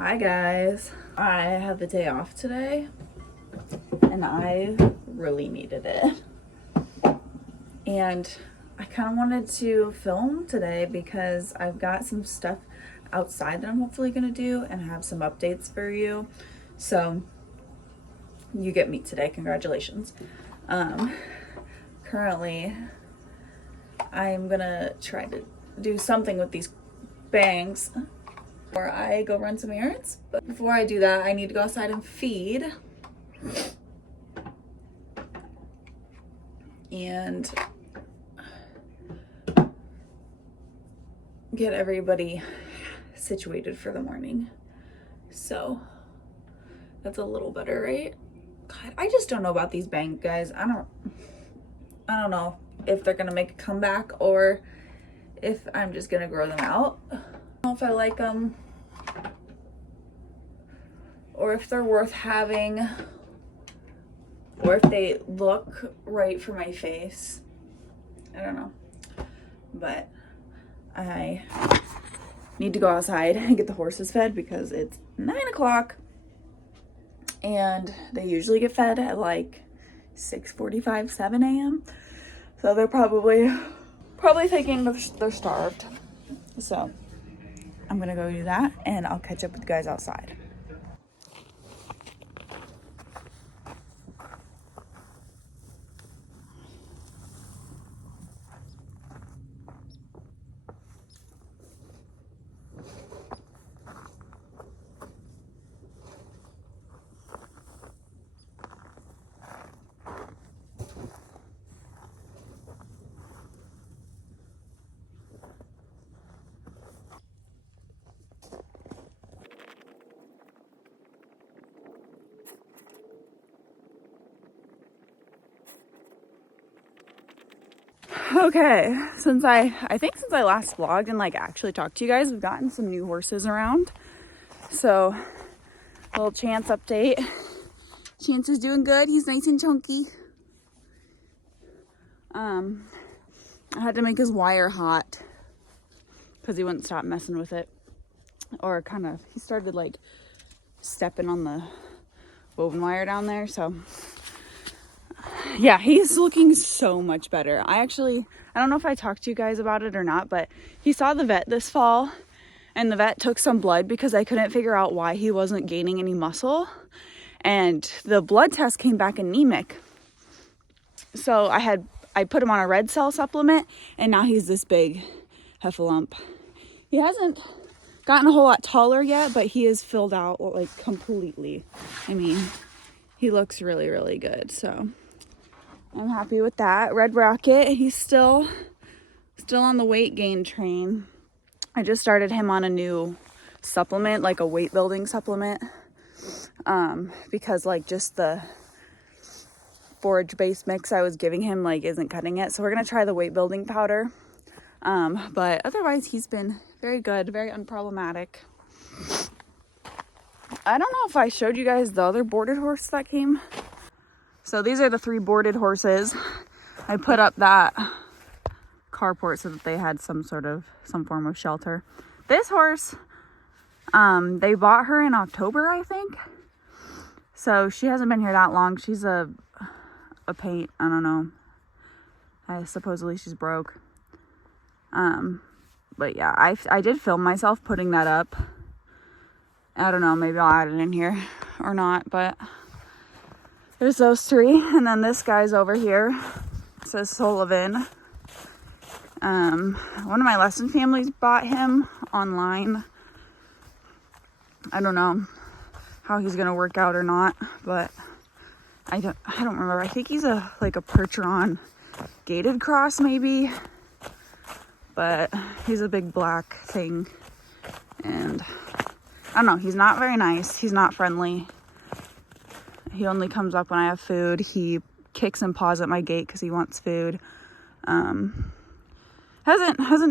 Hi guys, I have the day off today and I really needed it. And I kind of wanted to film today because I've got some stuff outside that I'm hopefully going to do and have some updates for you. So you get meat today, congratulations. Currently I'm going to try to do something with these bangs before I go run some errands. But before I do that, I need to go outside and feed. And get everybody situated for the morning. So that's a little better, right? God, I just don't know about these bangs, guys. I don't know if they're gonna make a comeback or if I'm just gonna grow them out. I don't know if I like them or if they're worth having or if they look right for my face. I don't know, but I need to go outside and get the horses fed because it's 9 o'clock and they usually get fed at like 6:45, 7 a.m. So they're probably thinking they're starved. So I'm gonna go do that and I'll catch up with you guys outside. Okay, since I last vlogged and like actually talked to you guys, we've gotten some new horses around. So, a little Chance update. Chance is doing good. He's nice and chunky. I had to make his wire hot because he wouldn't stop messing with it. Or he started like stepping on the woven wire down there. So, yeah, he's looking so much better. I don't know if I talked to you guys about it or not, but he saw the vet this fall and the vet took some blood because I couldn't figure out why he wasn't gaining any muscle. And the blood test came back anemic. So I put him on a red cell supplement and now he's this big heffalump. He hasn't gotten a whole lot taller yet, but he is filled out like completely. I mean, he looks really, really good. So I'm happy with that. Red Rocket, he's still on the weight gain train. I just started him on a new supplement, like a weight building supplement, because like just the forage based mix I was giving him like isn't cutting it. So we're gonna try the weight building powder. But otherwise he's been very good, very unproblematic. I don't know if I showed you guys the other boarded horse that came. So these are the 3 boarded horses. I put up that carport so that they had some form of shelter. This horse, they bought her in October, I think. So she hasn't been here that long. She's a paint, I don't know. Supposedly she's broke. But yeah, I did film myself putting that up. I don't know, maybe I'll add it in here or not, but there's those 3. And then this guy's over here. It says Sullivan. One of my lesson families bought him online. I don't know how he's gonna work out or not, but I don't remember. I think he's a Percheron gated cross maybe, but he's a big black thing, and I don't know. He's not very nice. He's not friendly. He only comes up when I have food. He kicks and paws at my gate because he wants food. Hasn't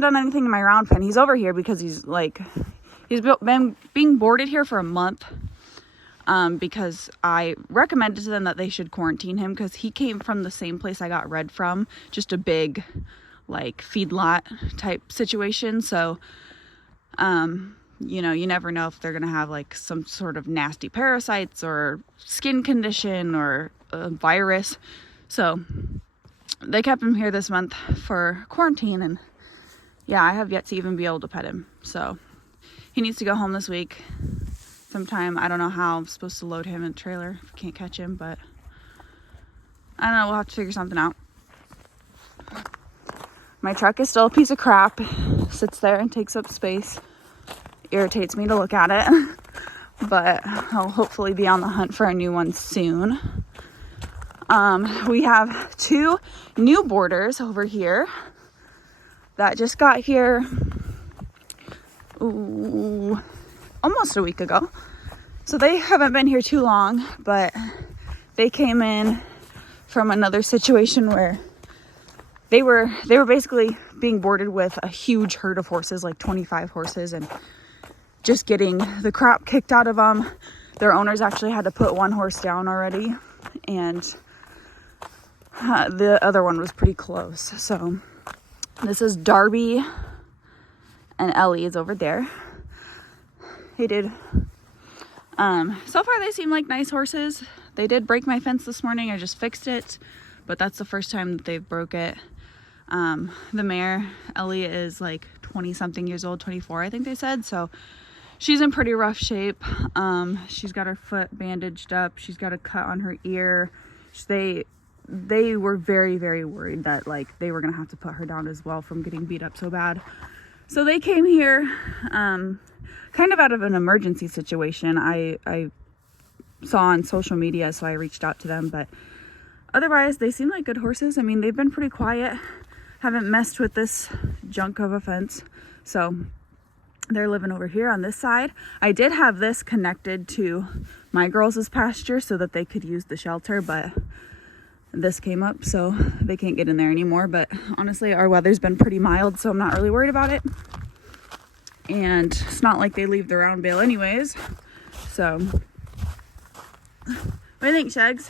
done anything in my round pen. He's over here because he's been being boarded here for a month. Because I recommended to them that they should quarantine him because he came from the same place I got Red from, just a big feedlot type situation. So you know, you never know if they're going to have like some sort of nasty parasites or skin condition or a virus. So they kept him here this month for quarantine, and yeah, I have yet to even be able to pet him. So he needs to go home this week sometime. I don't know how I'm supposed to load him in a trailer if I can't catch him, but I don't know. We'll have to figure something out. My truck is still a piece of crap. Sits there and takes up space. Irritates me to look at it. But I'll hopefully be on the hunt for a new one soon. We have 2 new boarders over here that just got here almost a week ago. So they haven't been here too long, but they came in from another situation where they were basically being boarded with a huge herd of horses, like 25 horses, and just getting the crap kicked out of them. Their owners actually had to put one horse down already, and the other one was pretty close. So this is Darby, and Ellie is over there. They did, so far they seem like nice horses. They did break my fence this morning. I just fixed it, but that's the first time that they've broke it. The mare, Ellie, is like 20 something years old, 24 I think they said, so she's in pretty rough shape. She's got her foot bandaged up. She's got a cut on her ear. They were very, very worried that like they were gonna have to put her down as well from getting beat up so bad. So they came here kind of out of an emergency situation. I saw on social media, so I reached out to them, but otherwise they seem like good horses. I mean, they've been pretty quiet, haven't messed with this junk of a fence, so they're living over here on this side. I did have this connected to my girls' pasture so that they could use the shelter, but this came up, so they can't get in there anymore. But honestly, our weather's been pretty mild, so I'm not really worried about it. And it's not like they leave the round bale anyways. So, what do you think, Shags?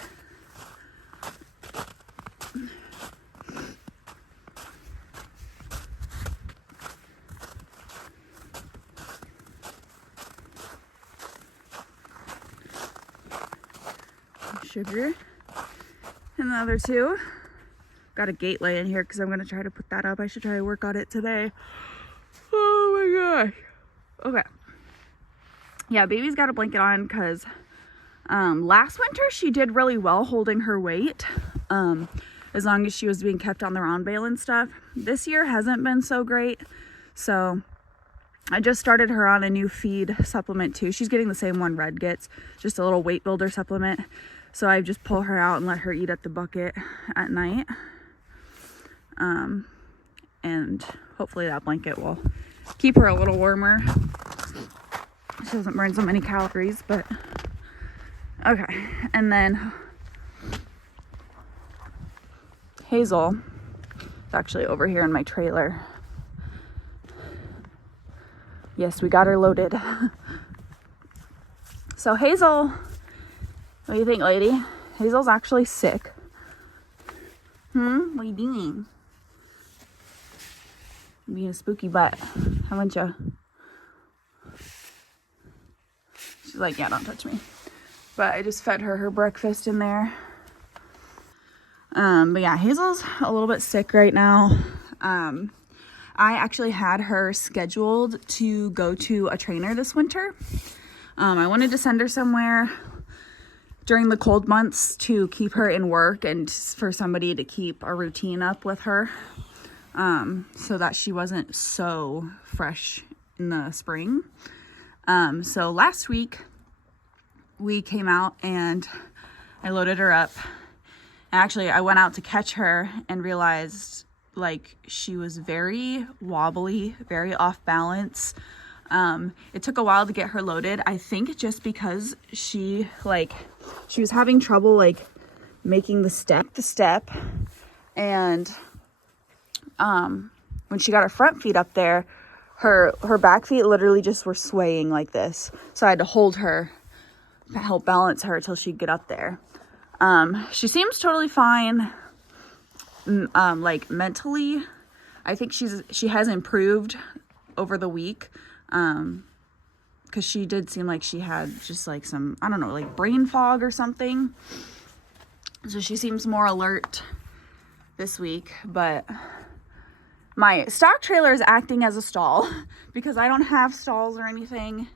Sugar. And the other 2. Got a gate lay in here because I'm going to try to put that up. I should try to work on it today. Oh my gosh. Okay. Yeah, baby's got a blanket on because last winter she did really well holding her weight. As long as she was being kept on the round bale and stuff. This year hasn't been so great. So I just started her on a new feed supplement too. She's getting the same one Red gets, just a little weight builder supplement. So I just pull her out and let her eat at the bucket at night. And hopefully that blanket will keep her a little warmer. She doesn't burn so many calories, but okay. And then Hazel is actually over here in my trailer. Yes, we got her loaded. So Hazel, what do you think, lady? Hazel's actually sick. What are you doing? Being a spooky butt, haven't you? She's like, yeah, don't touch me. But I just fed her breakfast in there. But yeah, Hazel's a little bit sick right now. I actually had her scheduled to go to a trainer this winter. I wanted to send her somewhere during the cold months to keep her in work and for somebody to keep a routine up with her, so that she wasn't so fresh in the spring. So last week we came out and I loaded her up. Actually, I went out to catch her and realized like she was very wobbly, very off balance. It took a while to get her loaded. I think just because she was having trouble like making the step, and when she got her front feet up there, her back feet literally just were swaying like this. So I had to hold her, help balance her till she'd get up there. She seems totally fine. Like mentally, I think she has improved over the week. because she did seem like she had just like some, I don't know, like brain fog or something. So she seems more alert this week, but my stock trailer is acting as a stall because I don't have stalls or anything.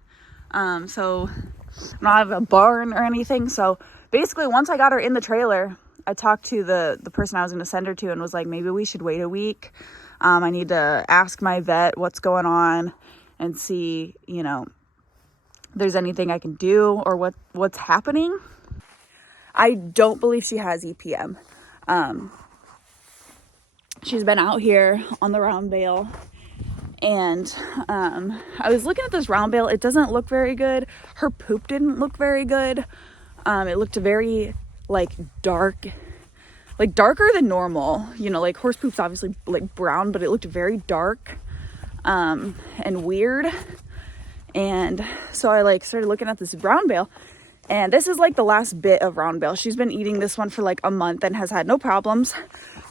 So I don't have a barn or anything. So basically, once I got her in the trailer, I talked to the person I was going to send her to and was like, maybe we should wait a week. I need to ask my vet what's going on and see, you know, if there's anything I can do or what's happening. I don't believe she has EPM. She's been out here on the round bale, and I was looking at this round bale. It doesn't look very good. Her poop didn't look very good. It looked very like dark, like darker than normal. You know, like horse poop's obviously like brown, but it looked very dark and weird. And so I like started looking at this round bale, and this is like the last bit of round bale. She's been eating this one for like a month and has had no problems,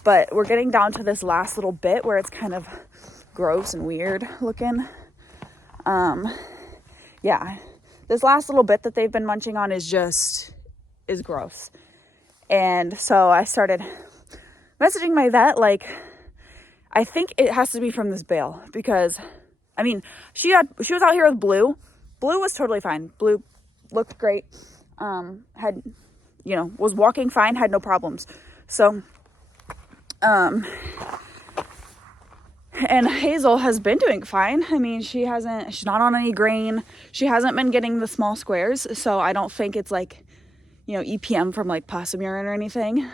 but we're getting down to this last little bit where it's kind of gross and weird looking. Yeah, this last little bit that they've been munching on is gross. And so I started messaging my vet, like, I think it has to be from this bale, because I mean, she was out here with Blue. Blue was totally fine. Blue looked great. Had, you know, was walking fine, had no problems. So, and Hazel has been doing fine. I mean, she's not on any grain. She hasn't been getting the small squares. So I don't think it's like, you know, EPM from like possum urine or anything.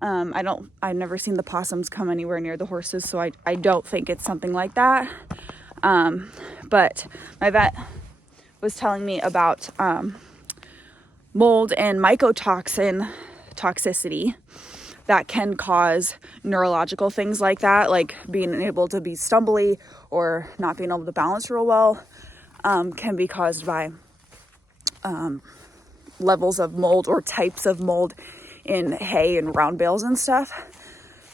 I've never seen the possums come anywhere near the horses. So I don't think it's something like that. But my vet was telling me about, mold and mycotoxin toxicity that can cause neurological things like that, like being able to be stumbly or not being able to balance real well, can be caused by levels of mold or types of mold in hay and round bales and stuff.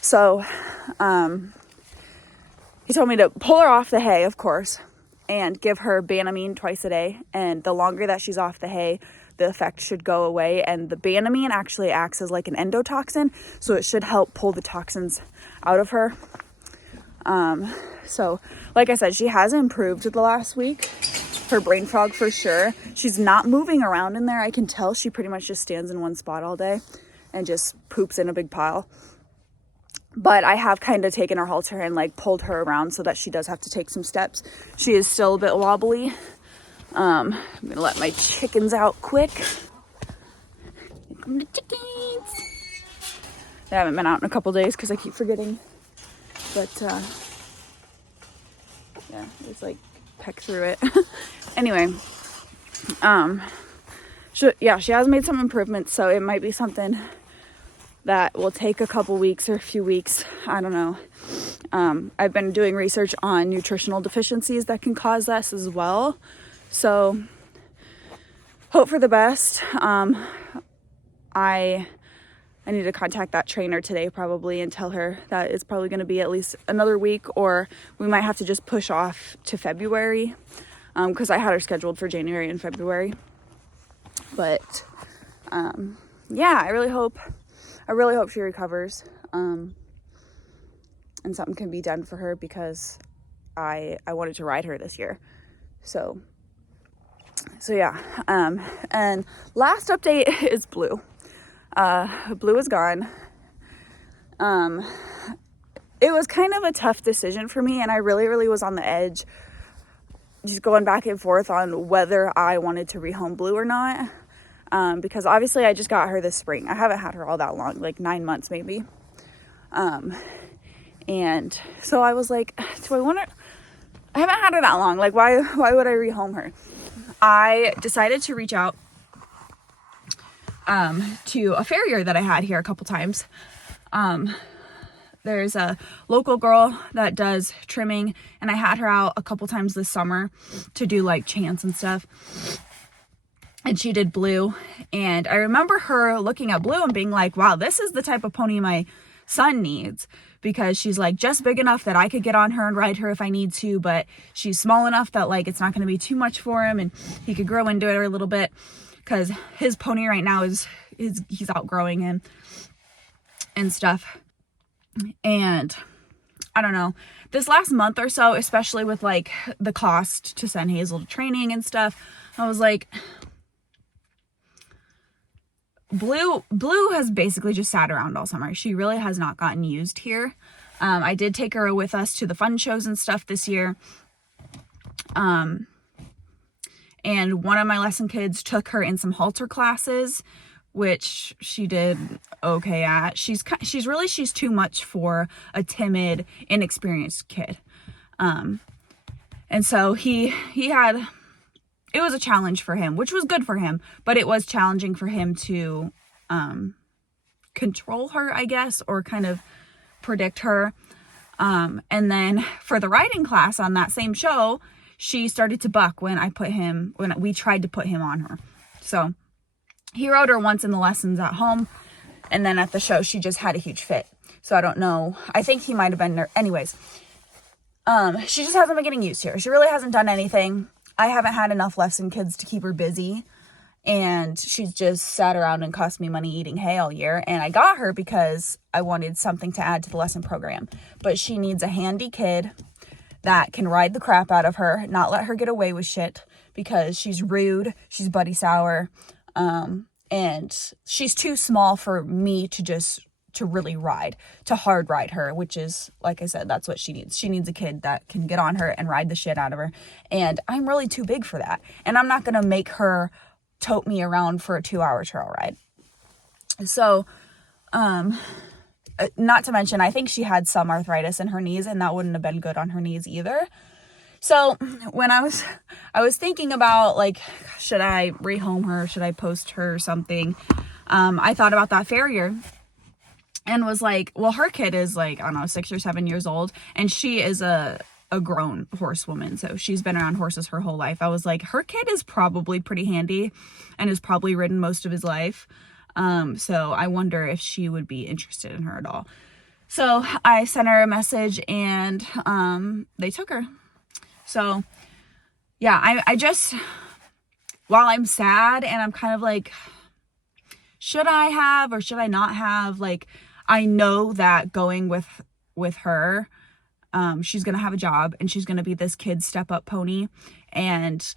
So he told me to pull her off the hay, of course, and give her Banamine twice a day. And the longer that she's off the hay, the effect should go away. And the Banamine actually acts as like an endotoxin, so it should help pull the toxins out of her. So like I said, she has improved the last week. Her brain fog for sure. She's not moving around in there. I can tell she pretty much just stands in one spot all day and just poops in a big pile. But I have kind of taken her halter and like pulled her around so that she does have to take some steps. She is still a bit wobbly. I'm gonna let my chickens out quick. Here come the chickens. They haven't been out in a couple days because I keep forgetting. But yeah, it's like peck through it. Anyway, she has made some improvements, so it might be something that will take a couple weeks or a few weeks. I don't know. I've been doing research on nutritional deficiencies that can cause this as well. So hope for the best. I need to contact that trainer today probably and tell her that it's probably going to be at least another week, or we might have to just push off to February, because I had her scheduled for January and February. But yeah, I really hope she recovers, and something can be done for her, because I wanted to ride her this year. So yeah. And last update is Blue. Blue is gone. It was kind of a tough decision for me, and I really, really was on the edge, just going back and forth on whether I wanted to rehome Blue or not. Because obviously I just got her this spring. I haven't had her all that long, like 9 months maybe. And so I was like, do I want to, I haven't had her that long. Like, why would I rehome her? I decided to reach out to a farrier that I had here a couple times. There's a local girl that does trimming, and I had her out a couple times this summer to do like chants and stuff. And she did Blue, and I remember her looking at Blue and being like, wow, this is the type of pony my son needs, because she's like just big enough that I could get on her and ride her if I need to, but she's small enough that like it's not going to be too much for him and he could grow into it a little bit, because his pony right now is he's outgrowing him and stuff. And I don't know, this last month or so, especially with like the cost to send Hazel to training and stuff, I was like, Blue has basically just sat around all summer. She really has not gotten used here. I did take her with us to the fun shows and stuff this year. And one of my lesson kids took her in some halter classes, which she did okay at. She's too much for a timid, inexperienced kid. And so it was a challenge for him, which was good for him, but it was challenging for him to control her, I guess, or kind of predict her. And then for the riding class on that same show, she started to buck when we tried to put him on her. So he rode her once in the lessons at home, and then at the show, she just had a huge fit. So I don't know. I think he might have been anyways. She just hasn't been getting used to her. She really hasn't done anything. I haven't had enough lesson kids to keep her busy, and she's just sat around and cost me money eating hay all year. And I got her because I wanted something to add to the lesson program, but she needs a handy kid that can ride the crap out of her, not let her get away with shit, because she's rude, she's buddy sour, and she's too small for me to really hard ride her, which is, like I said, that's what she needs. She needs a kid that can get on her and ride the shit out of her. And I'm really too big for that. And I'm not going to make her tote me around for a 2-hour trail ride. So, not to mention, I think she had some arthritis in her knees, and that wouldn't have been good on her knees either. So when I was thinking about, like, should I rehome her? Should I post her or something? I thought about that farrier. And was like, well, her kid is like, I don't know, 6 or 7 years old. And she is a grown horsewoman. So she's been around horses her whole life. I was like, her kid is probably pretty handy and has probably ridden most of his life. So I wonder if she would be interested in her at all. So I sent her a message, and they took her. So yeah, I just, while I'm sad and I'm kind of like, should I have or should I not have, like, I know that going with her, she's going to have a job and she's going to be this kid's step-up pony. And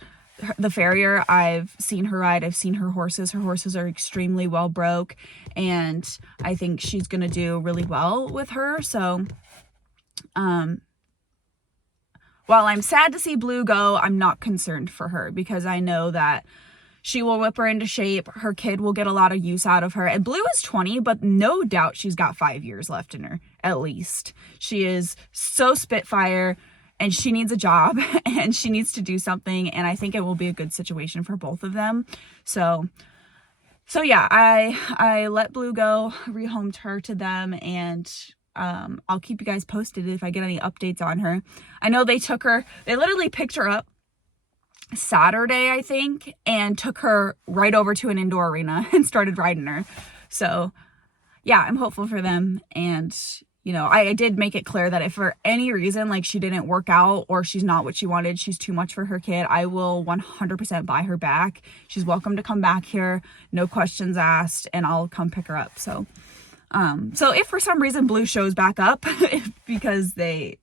the farrier, I've seen her ride. I've seen her horses. Her horses are extremely well broke. And I think she's going to do really well with her. So, while I'm sad to see Blue go, I'm not concerned for her, because I know that she will whip her into shape. Her kid will get a lot of use out of her. And Blue is 20, but no doubt she's got 5 years left in her, at least. She is so spitfire, and she needs a job, and she needs to do something. And I think it will be a good situation for both of them. So yeah, I let Blue go, rehomed her to them, and I'll keep you guys posted if I get any updates on her. I know they literally picked her up Saturday, I think, and took her right over to an indoor arena and started riding her. So yeah, I'm hopeful for them. And, you know, I did make it clear that if for any reason, like, she didn't work out or she's not what she wanted, she's too much for her kid, I will 100% buy her back. She's welcome to come back here, no questions asked, and I'll come pick her up. So if for some reason Blue shows back up, because they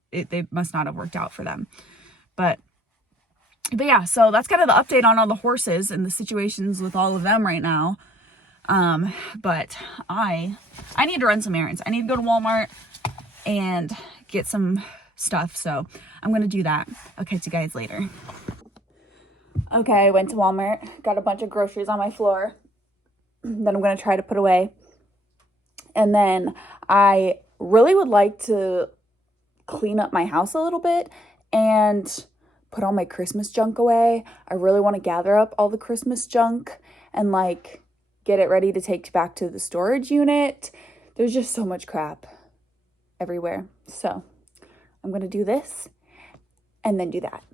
must not have worked out for them. But yeah, so that's kind of the update on all the horses and the situations with all of them right now. But I need to run some errands. I need to go to Walmart and get some stuff. So I'm going to do that. I'll catch you guys later. Okay, I went to Walmart, got a bunch of groceries on my floor that I'm going to try to put away. And then I really would like to clean up my house a little bit and put all my Christmas junk away. I really want to gather up all the Christmas junk and, like, get it ready to take back to the storage unit. There's just so much crap everywhere. So I'm going to do this and then do that.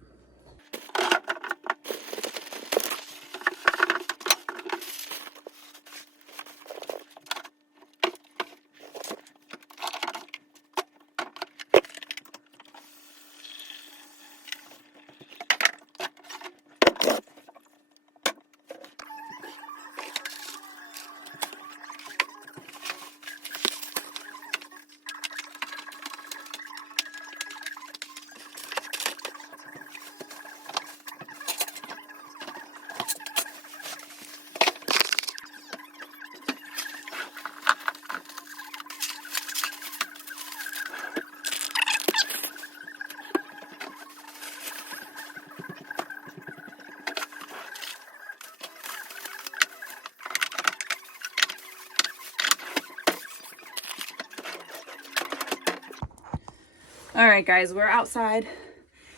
All right, guys, we're outside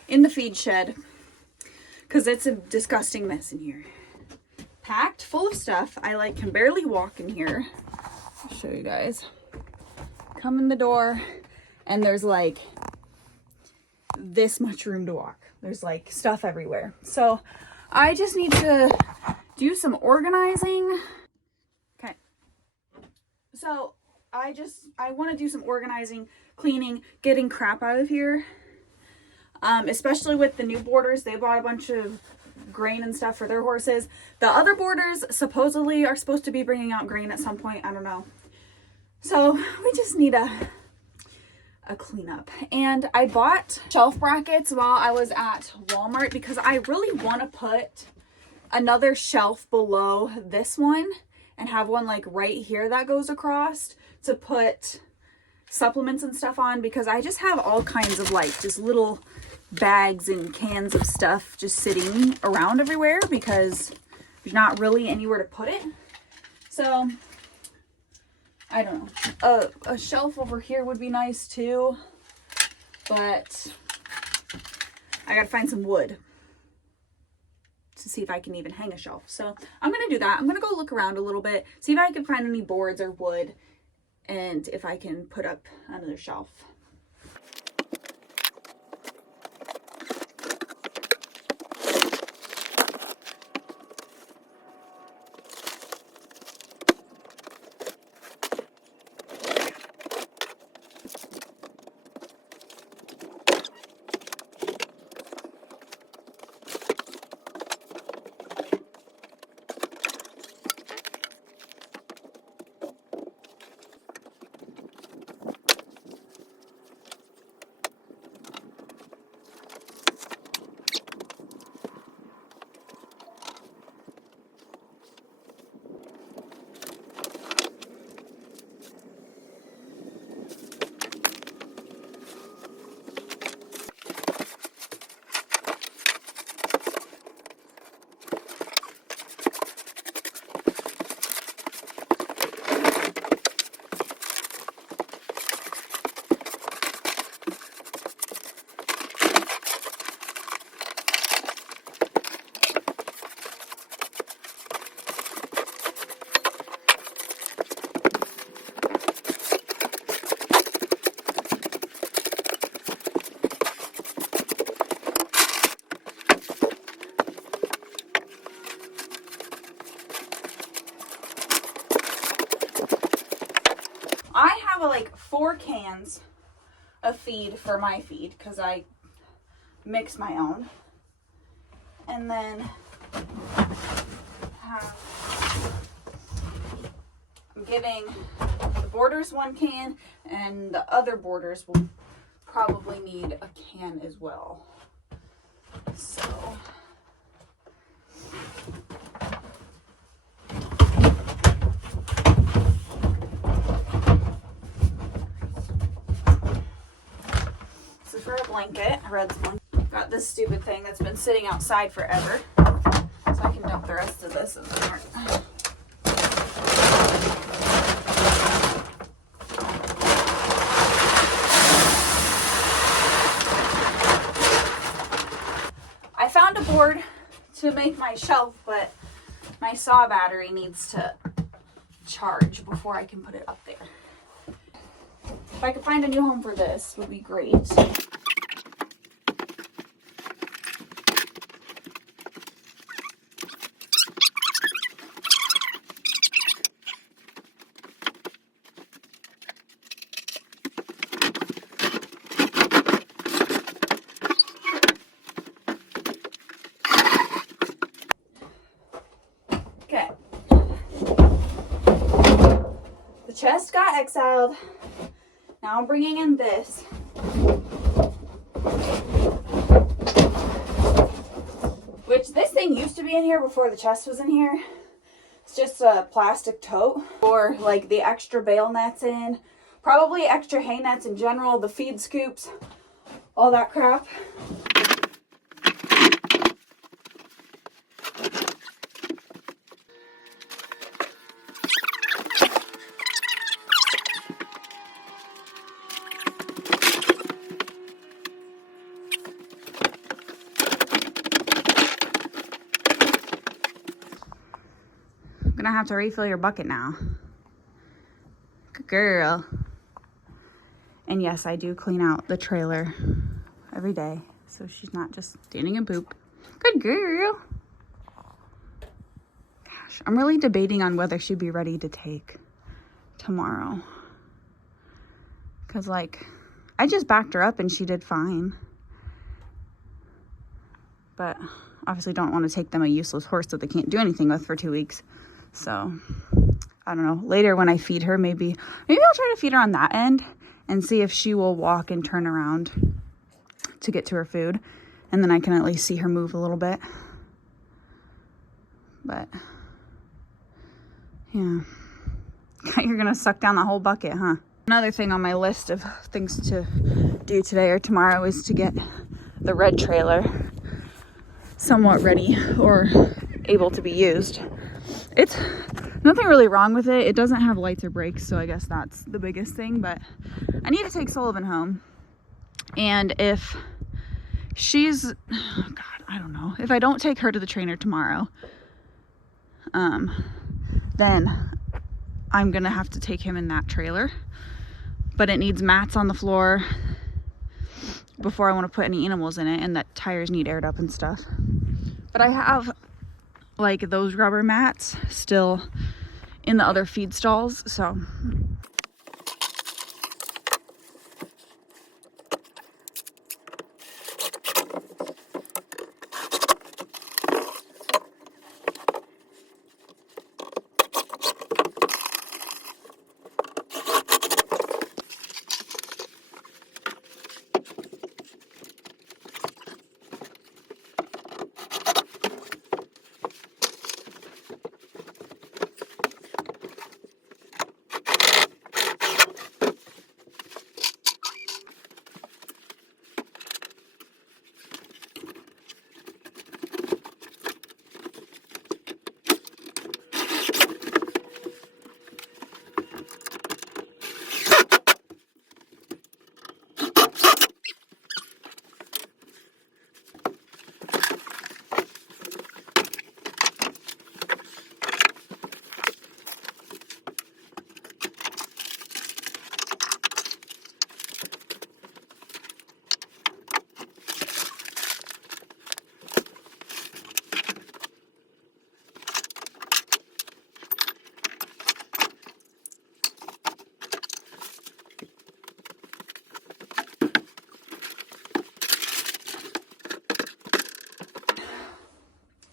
in the feed shed because it's a disgusting mess in here. Packed full of stuff. I like can barely walk in here. I'll show you guys. Come in the door and there's like this much room to walk. There's like stuff everywhere. So I just need to do some organizing. Okay. So I want to do some organizing, cleaning, getting crap out of here. Especially with the new boarders. They bought a bunch of grain and stuff for their horses. The other boarders supposedly are supposed to be bringing out grain at some point. I don't know. So we just need a cleanup. And I bought shelf brackets while I was at Walmart because I really want to put another shelf below this one and have one like right here that goes across to put supplements and stuff on, because I just have all kinds of like just little bags and cans of stuff just sitting around everywhere because there's not really anywhere to put it. So I don't know. A shelf over here would be nice too, but I gotta find some wood to see if I can even hang a shelf. So I'm gonna do that. I'm gonna go look around a little bit, see if I can find any boards or wood, and if I can put up another shelf. I have like 4 cans of feed for my feed because I mix my own. And then I'm giving the boarders 1 can, and the other boarders will probably need a can as well. So this is for a blanket, a Red's one. Got this stupid thing that's been sitting outside forever, so I can dump the rest of this in there. I found a board to make my shelf, but my saw battery needs to charge before I can put it up there. If I could find a new home for this, would be great. Okay. The chest got exiled. Now I'm bringing in this. Which this thing used to be in here before the chest was in here. It's just a plastic tote for like the extra bale nets in. Probably extra hay nets in general, the feed scoops, all that crap. gonna have to refill your bucket now. Good girl. And yes, I do clean out the trailer every day, so she's not just standing in poop. Good girl. Gosh, I'm really debating on whether she'd be ready to take tomorrow. Because, like, I just backed her up and she did fine. But obviously don't want to take them a useless horse that they can't do anything with for 2 weeks. So, I don't know. Later when I feed her, maybe I'll try to feed her on that end and see if she will walk and turn around to get to her food. And then I can at least see her move a little bit. But, yeah. You're going to suck down the whole bucket, huh? Another thing on my list of things to do today or tomorrow is to get the red trailer somewhat ready or able to be used. It's nothing really wrong with it. It doesn't have lights or brakes, so I guess that's the biggest thing. But I need to take Sullivan home. And if she's, oh God, I don't know. If I don't take her to the trainer tomorrow, then I'm going to have to take him in that trailer. But it needs mats on the floor before I want to put any animals in it, and that tires need aired up and stuff. But I have like those rubber mats still in the other feed stalls, so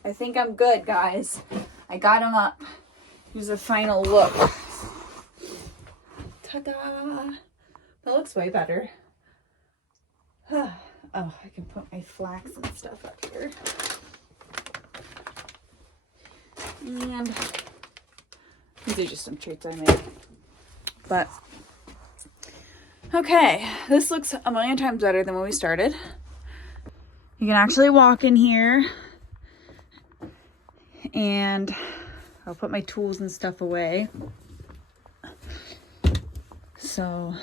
I think I'm good, guys. I got him up. Here's a final look. Ta-da! That looks way better. Oh, I can put my flax and stuff up here. And these are just some treats I made. But, okay. This looks a million times better than when we started. You can actually walk in here. And I'll put my tools and stuff away. So,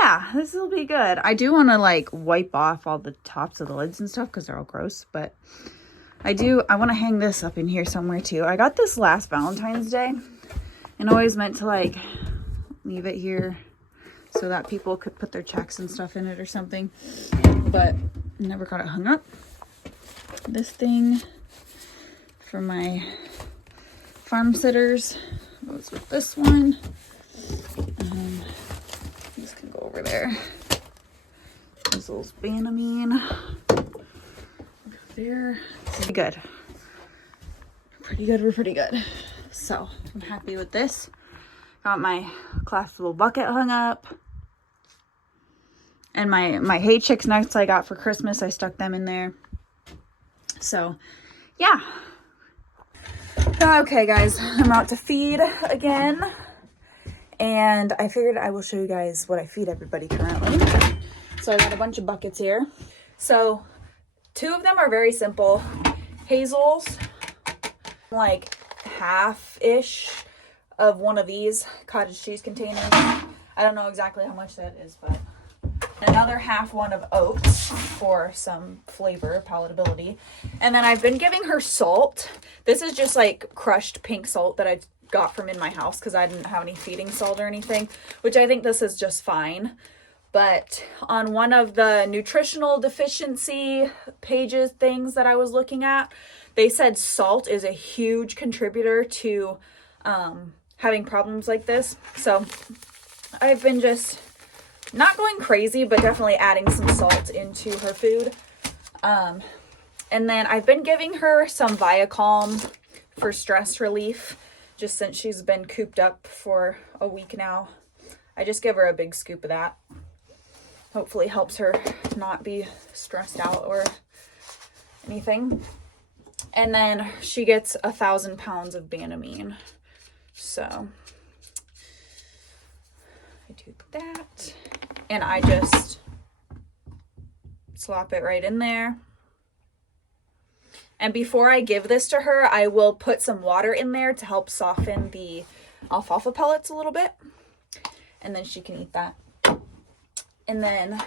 yeah, this will be good. I do want to like wipe off all the tops of the lids and stuff because they're all gross. But I want to hang this up in here somewhere too. I got this last Valentine's Day and always meant to like leave it here so that people could put their checks and stuff in it or something. But never got it hung up. This thing for my farm sitters goes with this one. These can go over there. Hazel's Banamine. Go there. Pretty good. We're pretty good. So I'm happy with this. Got my collapsible bucket hung up. And my hay chicks nuts I got for Christmas, I stuck them in there. So yeah. Okay guys, I'm out to feed again, and I figured I will show you guys what I feed everybody currently. So I got a bunch of buckets here. So 2 of them are very simple. Hazel's, like half-ish of one of these cottage cheese containers. I don't know exactly how much that is, but another half one of oats for some flavor, palatability. And then I've been giving her salt. This is just like crushed pink salt that I got from in my house because I didn't have any feeding salt or anything, which I think this is just fine. But on one of the nutritional deficiency pages things that I was looking at, they said salt is a huge contributor to having problems like this. So I've been just not going crazy, but definitely adding some salt into her food. And then I've been giving her some Viacalm for stress relief, just since she's been cooped up for a week now. I just give her a big scoop of that. Hopefully helps her not be stressed out or anything. And then she gets 1,000 pounds of Banamine. So I do that. And I just slop it right in there. And before I give this to her, I will put some water in there to help soften the alfalfa pellets a little bit. And then she can eat that. And then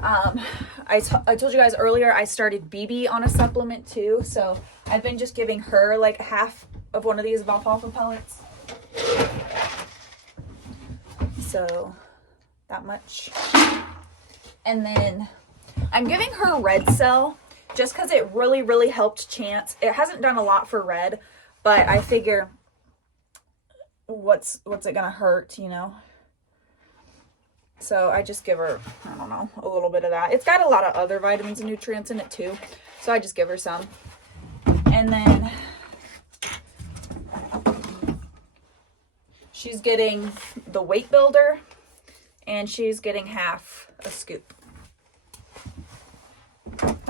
I told you guys earlier I started BB on a supplement too. So I've been just giving her like half of one of these alfalfa pellets. So that much. And then I'm giving her Red Cell just because it really, really helped Chance. It hasn't done a lot for Red, but I figure what's it gonna hurt, you know? So I just give her, I don't know, a little bit of that. It's got a lot of other vitamins and nutrients in it too. So I just give her some. And then she's getting the weight builder and she's getting half a scoop.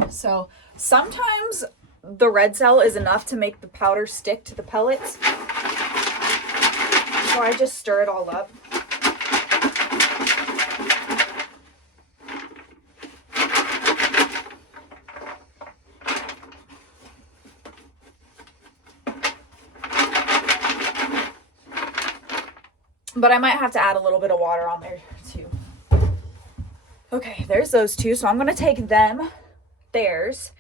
So sometimes the Red Cell is enough to make the powder stick to the pellets. So I just stir it all up. But I might have to add a little bit of water on there too. Okay, there's those two. So I'm going to take theirs.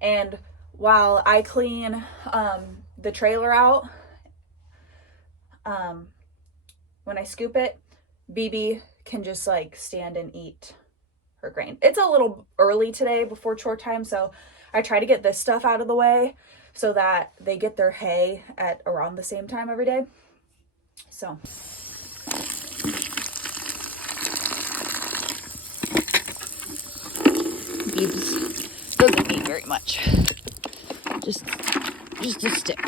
And while I clean the trailer out, when I scoop it, BB can just like stand and eat her grain. It's a little early today before chore time. So I try to get this stuff out of the way so that they get their hay at around the same time every day. So... Beebs doesn't eat very much. Just a stick.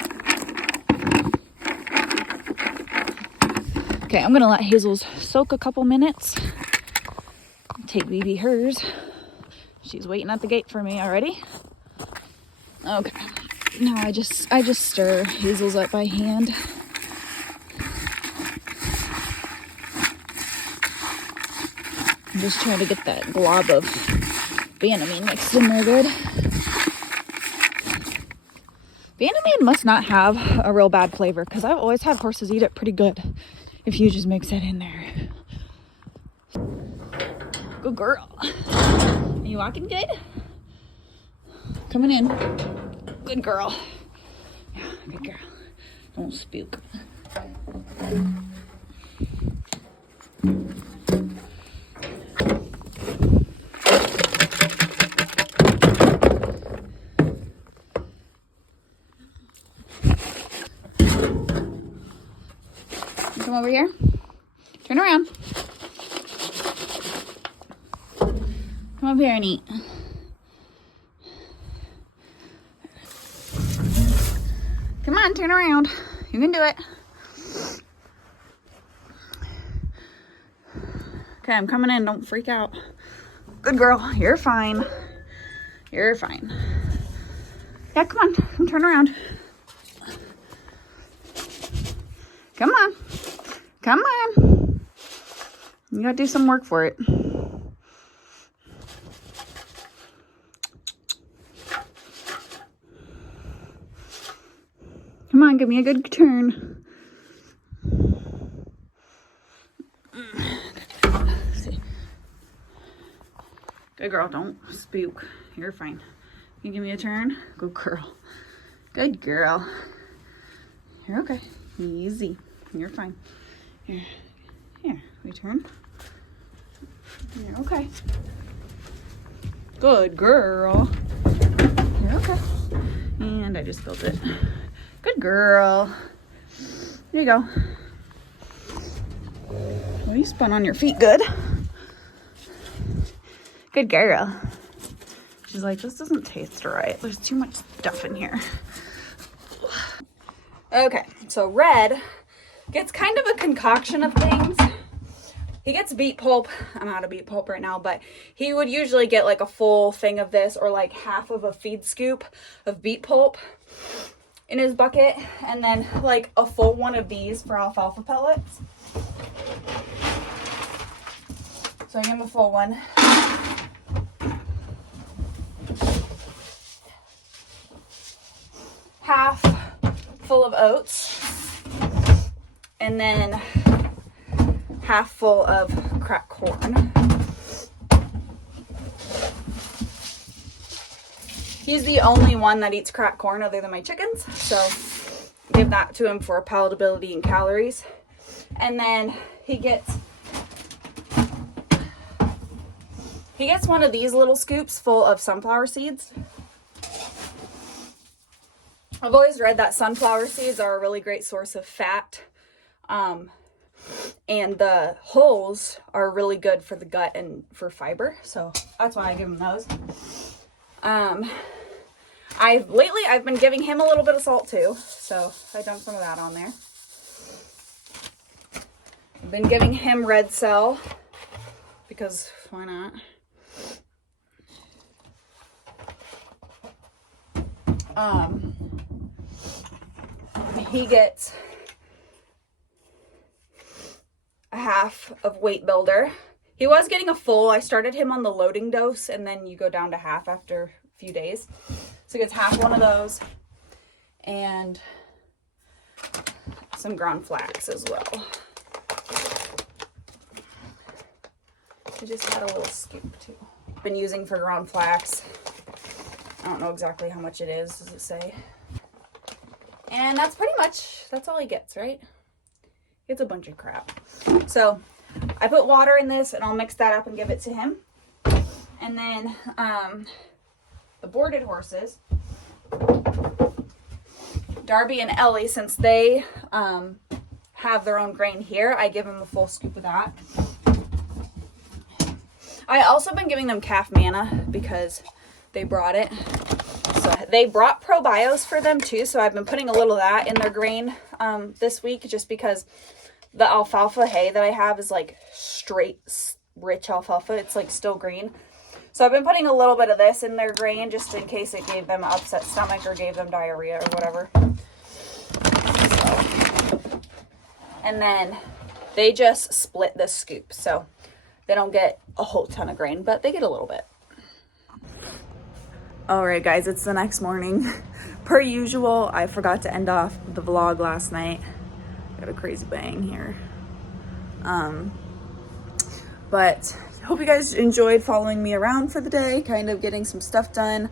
Okay, I'm gonna let Hazel's soak a couple minutes. Take BB hers. She's waiting at the gate for me already. Okay. Now I just stir Hazel's up by hand. I'm just trying to get that glob of Banamine mixed in there good. Banamine must not have a real bad flavor because I've always had horses eat it pretty good if you just mix it in there. Good girl. Are you walking good? Coming in. Good girl. Yeah, good girl. Don't spook. Come over here. Turn around. Come over here and eat. Come on, turn around. You can do it. Okay, I'm coming in. Don't freak out. Good girl. You're fine. You're fine. Yeah, come on. Come turn around. Come on. Come on. You gotta do some work for it. Come on, give me a good turn. Good girl, don't spook. You're fine. Can you give me a turn? Good girl. Good girl. You're okay. Easy. You're fine. Here. Here. We turn. You're okay. Good girl. You're okay. And I just spilled it. Good girl. There you go. Well, you spun on your feet good. Good girl. She's like, this doesn't taste right. There's too much stuff in here. Okay, so Red gets kind of a concoction of things. He gets beet pulp. I'm out of beet pulp right now, but he would usually get like a full thing of this or like half of a feed scoop of beet pulp in his bucket, and then like a full one of these for alfalfa pellets. So I give him a full one. Half full of oats, and then half full of cracked corn. He's the only one that eats cracked corn other than my chickens, so give that to him for palatability and calories. And then he gets one of these little scoops full of sunflower seeds. I've always read that sunflower seeds are a really great source of fat, and the hulls are really good for the gut and for fiber, so that's why I give him those. I've been giving him a little bit of salt too, so I dumped some of that on there. I've been giving him red cell because why not? He gets a half of weight builder. He was getting a full. I started him on the loading dose, and then you go down to half after a few days. So he gets half one of those and some ground flax as well. I just had a little scoop too. Been using for ground flax. I don't know exactly how much it is. Does it say? And that's all he gets, right? It's a bunch of crap. So I put water in this, and I'll mix that up and give it to him. And then the boarded horses, Darby and Ellie, since they have their own grain here, I give them a full scoop of that. I also been giving them calf manna because they brought it. So they brought ProBios for them too, so I've been putting a little of that in their grain this week, just because the alfalfa hay that I have is like straight rich alfalfa. It's like still green. So I've been putting a little bit of this in their grain just in case it gave them an upset stomach or gave them diarrhea or whatever. So, and then they just split this scoop, so they don't get a whole ton of grain, but they get a little bit. All right, guys, it's the next morning. Per usual, I forgot to end off the vlog last night. Got a crazy bang here. But I hope you guys enjoyed following me around for the day, kind of getting some stuff done.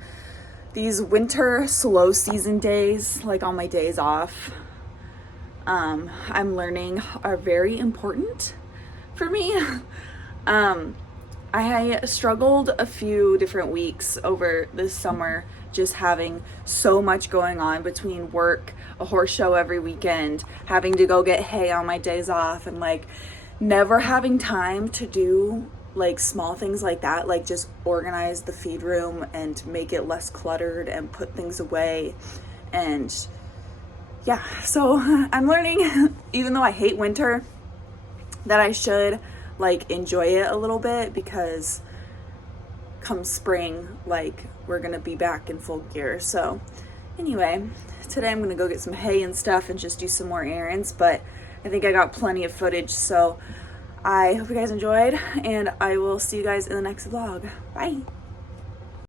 These winter slow season days, like on my days off, I'm learning are very important for me. I struggled a few different weeks over this summer, just having so much going on between work, a horse show every weekend, having to go get hay on my days off, and like never having time to do like small things like that, like just organize the feed room and make it less cluttered and put things away. And yeah, so I'm learning, even though I hate winter, that I should like enjoy it a little bit, because come spring, like we're gonna be back in full gear. So anyway, today I'm gonna go get some hay and stuff and just do some more errands, but I think I got plenty of footage, so I hope you guys enjoyed, and I will see you guys in the next vlog. Bye.